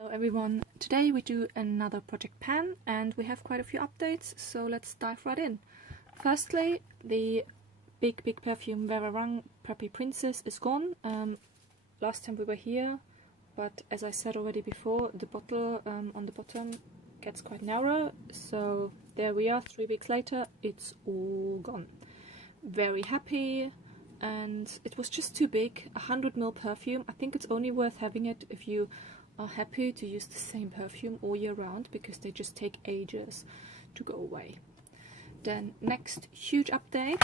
Hello everyone, today we do another project pan and we have quite a few updates, so let's dive right in. Firstly, the big perfume Vera Wang Preppy Princess is gone. Last time we were here, but as I said already before, the bottle on the bottom gets quite narrow, so there we are, 3 weeks later, it's all gone. Very happy, and it was just too big, 100 ml perfume. I think it's only worth having it if you are happy to use the same perfume all year round, because they just take ages to go away. Then next huge update,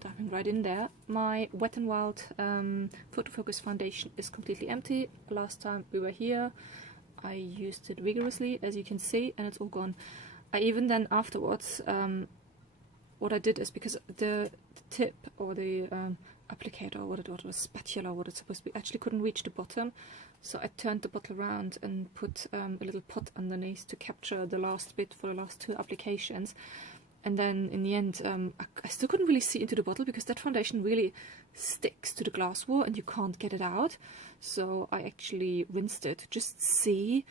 diving right in there, my Wet n Wild Photo Focus foundation is completely empty. Last time we were here I used it vigorously, as you can see, and it's all gone. I even then afterwards, what I did is, because the tip or the applicator or the spatula, what it's supposed to be, actually couldn't reach the bottom, so I turned the bottle around and put a little pot underneath to capture the last bit for the last 2 applications. And then in the end, I still couldn't really see into the bottle because that foundation really sticks to the glassware and you can't get it out. So I actually rinsed it, just see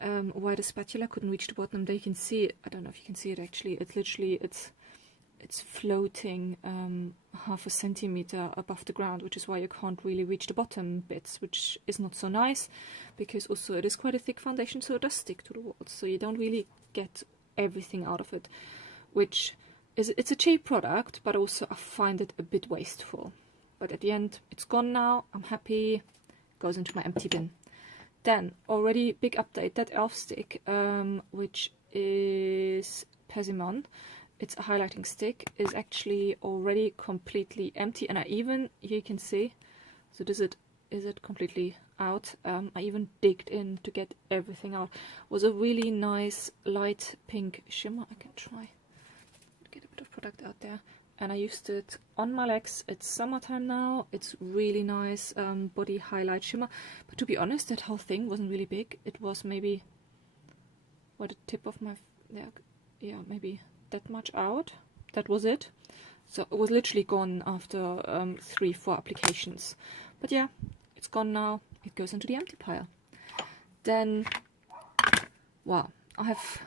why the spatula couldn't reach the bottom. There you can see it. I don't know if you can see it actually. It's literally, it's floating half a centimeter above the ground, which is why you can't really reach the bottom bits, which is not so nice, because also it is quite a thick foundation, so it does stick to the walls, so you don't really get everything out of it, which is, it's a cheap product, but also I find it a bit wasteful. But at the end, it's gone now, I'm happy, goes into my empty bin. Then, already big update, that elf stick, which is Persimmon, it's a highlighting stick, is actually already completely empty, and I even, here you can see, so is it completely out. I even digged in to get everything out. It was a really nice light pink shimmer. I can try to get a bit of product out there, and I used it on my legs. It's summertime now, it's really nice body highlight shimmer, but to be honest, that whole thing wasn't really big. It was maybe, what, the tip of my, yeah, maybe that much out. That was it. So it was literally gone after 3-4 applications. But yeah, it's gone now. It goes into the empty pile. Then, wow, I have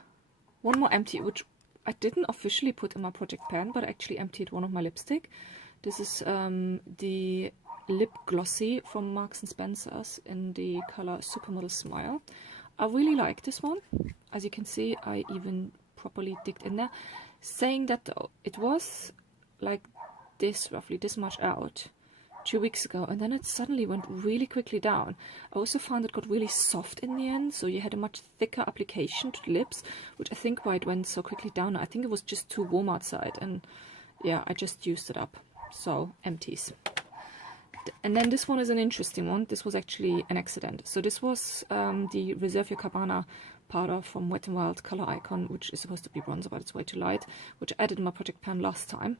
one more empty, which I didn't officially put in my project pan, but I actually emptied one of my lipstick. This is the Lip Glossy from Marks & Spencer's in the color Supermodel Smile. I really like this one. As you can see, I even properly digged in there. Saying that though, it was like this, roughly this much out 2 weeks ago, and then it suddenly went really quickly down. I also found it got really soft in the end, so you had a much thicker application to the lips, which I think why it went so quickly down. I think it was just too warm outside, and yeah, I just used it up. So empties. And then this one is an interesting one. This was actually an accident. So this was the Reserve Your Cabana powder from Wet n Wild Color Icon, which is supposed to be bronzer, but it's way too light, which I added in my project pan last time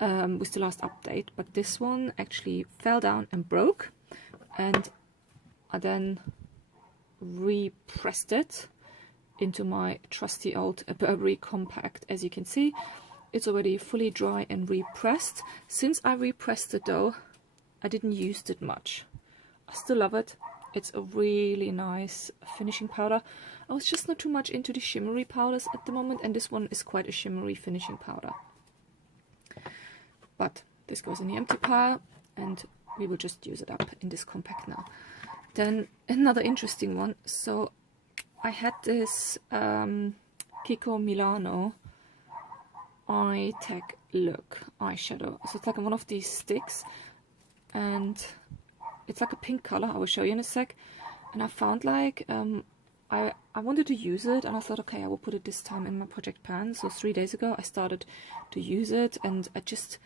with the last update. But this one actually fell down and broke, and I then repressed it into my trusty old Burberry Compact. As you can see, it's already fully dry and repressed. Since I repressed it though, I didn't use it much. I still love it. It's a really nice finishing powder. I was just not too much into the shimmery powders at the moment, and this one is quite a shimmery finishing powder. But this goes in the empty pile, and we will just use it up in this compact now. Then another interesting one. So I had this Kiko Milano Eye Tech Look eyeshadow. So it's like one of these sticks, and it's like a pink color. I will show you in a sec. And I found like I wanted to use it, and I thought, okay, I will put it this time in my project pan. So 3 days ago I started to use it, and I just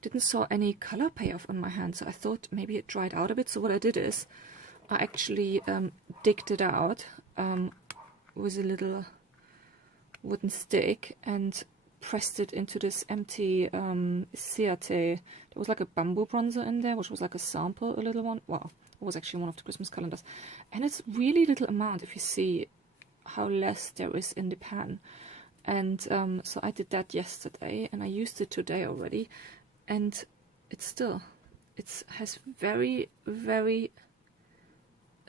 didn't saw any color payoff on my hand, so I thought maybe it dried out a bit. So what I did is I actually digged it out with a little wooden stick and pressed it into this empty Ciate. There was like a bamboo bronzer in there, which was like a sample, a little one. Wow, it was actually one of the Christmas calendars. And it's really little amount if you see how less there is in the pan. And so I did that yesterday, and I used it today already, and it's still, it has very, very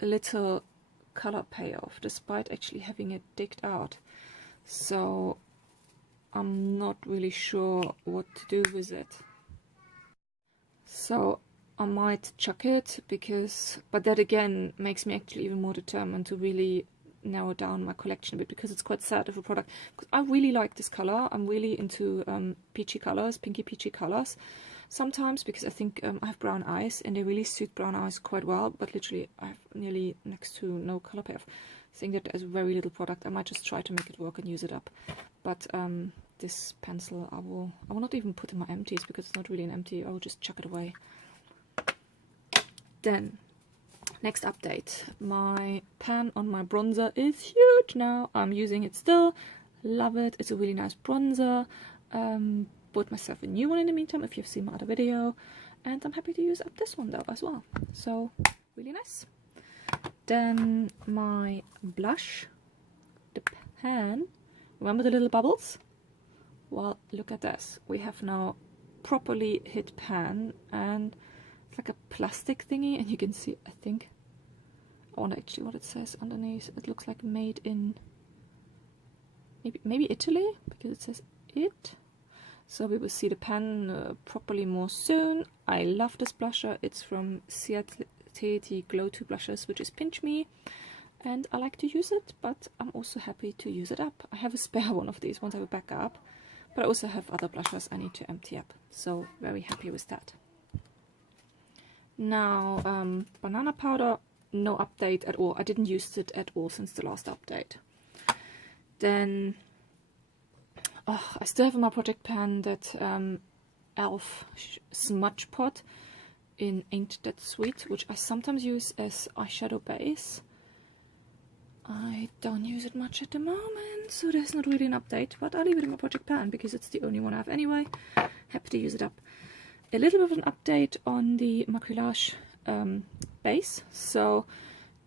little color payoff despite actually having it digged out. So I'm not really sure what to do with it. So I might chuck it, but that again makes me actually even more determined to really narrow down my collection a bit, because it's quite sad of a product, because I really like this color. I'm really into peachy colors, pinky peachy colors sometimes, because I think I have brown eyes and they really suit brown eyes quite well, but literally I have nearly next to no color payoff. I think that there's very little product. I might just try to make it work and use it up, but this pencil I will not even put in my empties, because it's not really an empty. I will just chuck it away. Then next update, my pan on my bronzer is huge now. I'm using it still, love it. It's a really nice bronzer. Bought myself a new one in the meantime, if you've seen my other video, and I'm happy to use up this one though as well, so really nice. Then my blush, the pan, remember the little bubbles? Well, look at this, we have now properly hit pan, and it's like a plastic thingy, and you can see, I think, I wonder actually what it says underneath. It looks like made in maybe Italy, because it says it. So we will see the pan properly more soon. I love this blusher. It's from Ciati Glow 2 Blushes, which is Pinch Me, and I like to use it, but I'm also happy to use it up. I have a spare one of these once I have a backup, but I also have other blushers I need to empty up, so very happy with that. Now banana powder, no update at all. I didn't use it at all since the last update. Then I still have in my project pan that e.l.f. smudge pot in Ain't That Sweet, which I sometimes use as eyeshadow base. I don't use it much at the moment, so there's not really an update, but I'll leave it in my project pan because it's the only one I have anyway. Happy to use it up. A little bit of an update on the Macrylage base. So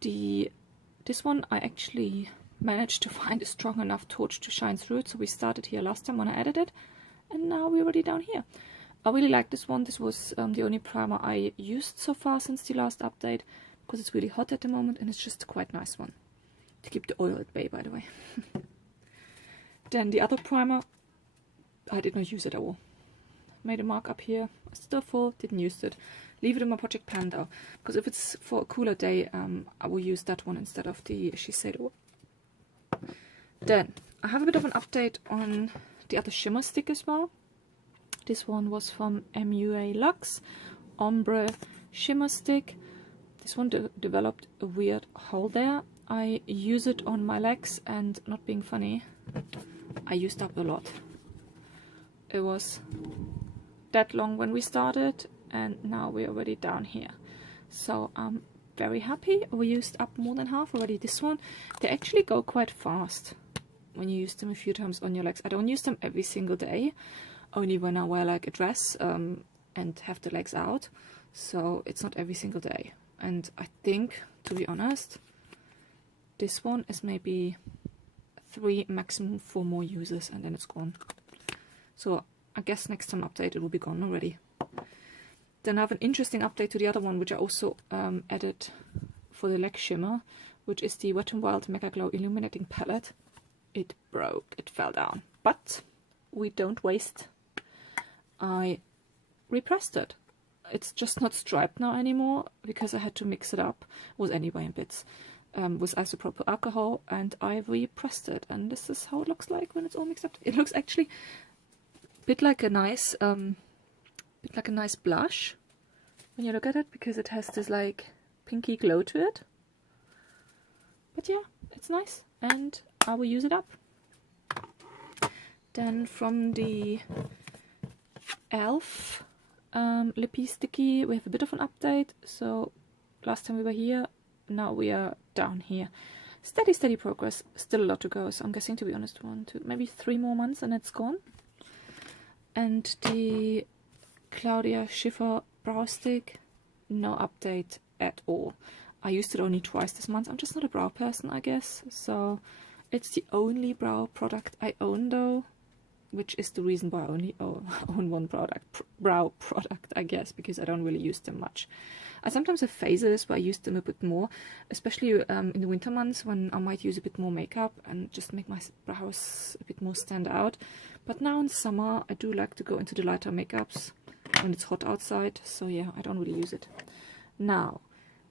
this one I actually managed to find a strong enough torch to shine through it, so we started here last time when I added it, and now we're already down here. I really like this one. This was the only primer I used so far since the last update, because it's really hot at the moment, and it's just a quite nice one to keep the oil at bay, by the way. Then the other primer, I did not use it at all. Made a mark up here, still full, didn't use it. Leave it in my project pan though, because if it's for a cooler day, I will use that one instead of the Shiseido. Then I have a bit of an update on the other shimmer stick as well. This one was from MUA Luxe Ombre Shimmer Stick. This one developed a weird hole there. I use it on my legs, and not being funny, I used up a lot. It was that long when we started, and now we're already down here. So I'm very happy. We used up more than half already. This one, they actually go quite fast when you use them a few times on your legs. I don't use them every single day, only when I wear like a dress and have the legs out. So it's not every single day. And I think, to be honest, this one is maybe 3, maximum 4 more uses, and then it's gone. So I guess next time update it will be gone already. Then I have an interesting update to the other one, which I also added for the leg shimmer, which is the Wet n Wild Mega Glow Illuminating Palette. It broke, it fell down, but we don't waste. I repressed it. It's just not striped now anymore, because I had to mix it up, it was anyway in bits, with isopropyl alcohol, and I repressed it, and this is how it looks like when it's all mixed up. It looks actually a bit like a nice blush when you look at it, because it has this like pinky glow to it. But yeah, it's nice, and I will use it up. Then from the e.l.f. Lippy Sticky, we have a bit of an update. So last time we were here, now we are down here. Steady progress, still a lot to go, so I'm guessing, to be honest, 1, 2, maybe 3 more months and it's gone. And the Claudia Schiffer Brow Stick, no update at all. I used it only twice this month. I'm just not a brow person, I guess, so it's the only brow product I own though. which is the reason why I only own one brow product, I guess, because I don't really use them much. I sometimes have phases where I use them a bit more, especially in the winter months when I might use a bit more makeup and just make my brows a bit more stand out. But now in summer I do like to go into the lighter makeups when it's hot outside, so yeah, I don't really use it. Now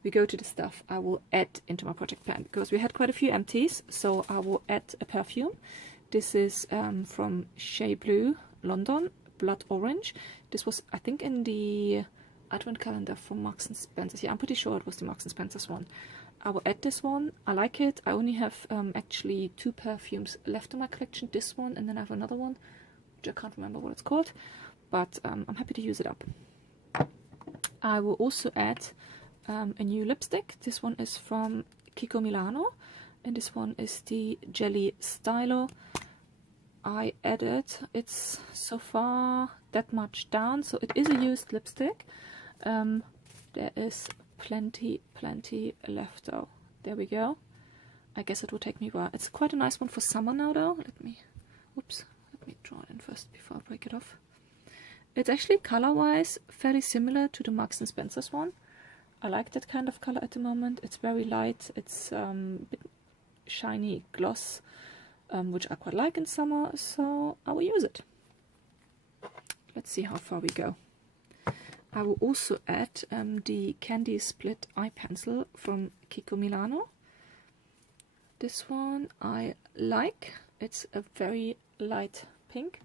we go to the stuff I will add into my project pan, because we had quite a few empties, so I will add a perfume. This is from Shea Blue London, Blood Orange. This was, I think, in the advent calendar from Marks and Spencer's. Yeah, I'm pretty sure it was the Marks and Spencer's one. I will add this one. I like it. I only have actually 2 perfumes left in my collection. This one, and then I have another one, which I can't remember what it's called, but I'm happy to use it up. I will also add a new lipstick. This one is from Kiko Milano, and this one is the Jelly Stylo. I added, it's so far that much down, so it is a used lipstick. There is plenty left though. There we go. I guess it will take me a while. It's quite a nice one for summer now though. Let me draw it in first before I break it off. It's actually color-wise fairly similar to the Marks and Spencer's one. I like that kind of color at the moment. It's very light. It's a bit shiny gloss, which I quite like in summer, so I will use it. Let's see how far we go. I will also add the Candy Split Eye Pencil from Kiko Milano. This one I like. It's a very light pink,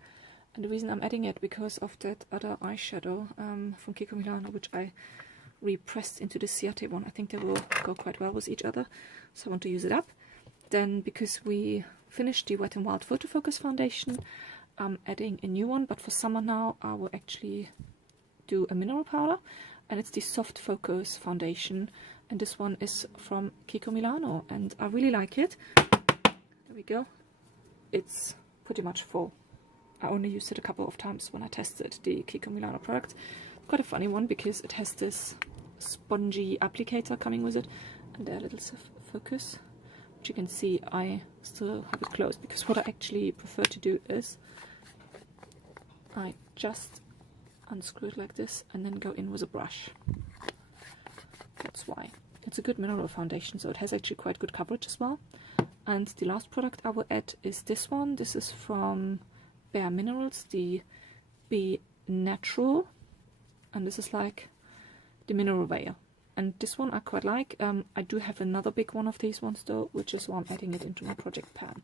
and the reason I'm adding it because of that other eyeshadow from Kiko Milano, which I repressed into the Ciate one. I think they will go quite well with each other, so I want to use it up. Then, because we finished the Wet n Wild Photo Focus foundation, I'm adding a new one, but for summer now I will actually do a mineral powder, and it's the Soft Focus foundation, and this one is from Kiko Milano, and I really like it. There we go. It's pretty much full. I only used it a couple of times when I tested the Kiko Milano product. Quite a funny one because it has this spongy applicator coming with it, and there a little focus, which you can see I still have it closed, because what I actually prefer to do is I just unscrew it like this and then go in with a brush. That's why. It's a good mineral foundation, so it has actually quite good coverage as well. And the last product I will add is this one. This is from Bare Minerals, the Be Natural, and this is like the mineral veil. And this one I quite like. I do have another big one of these ones though, which is why I'm adding it into my project pan.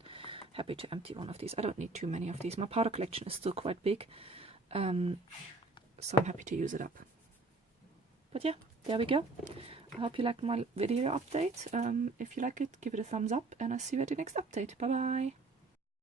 Happy to empty one of these. I don't need too many of these. My powder collection is still quite big, so I'm happy to use it up. But yeah, there we go. I hope you liked my video update. If you like it, give it a thumbs up, and I'll see you at the next update. Bye bye.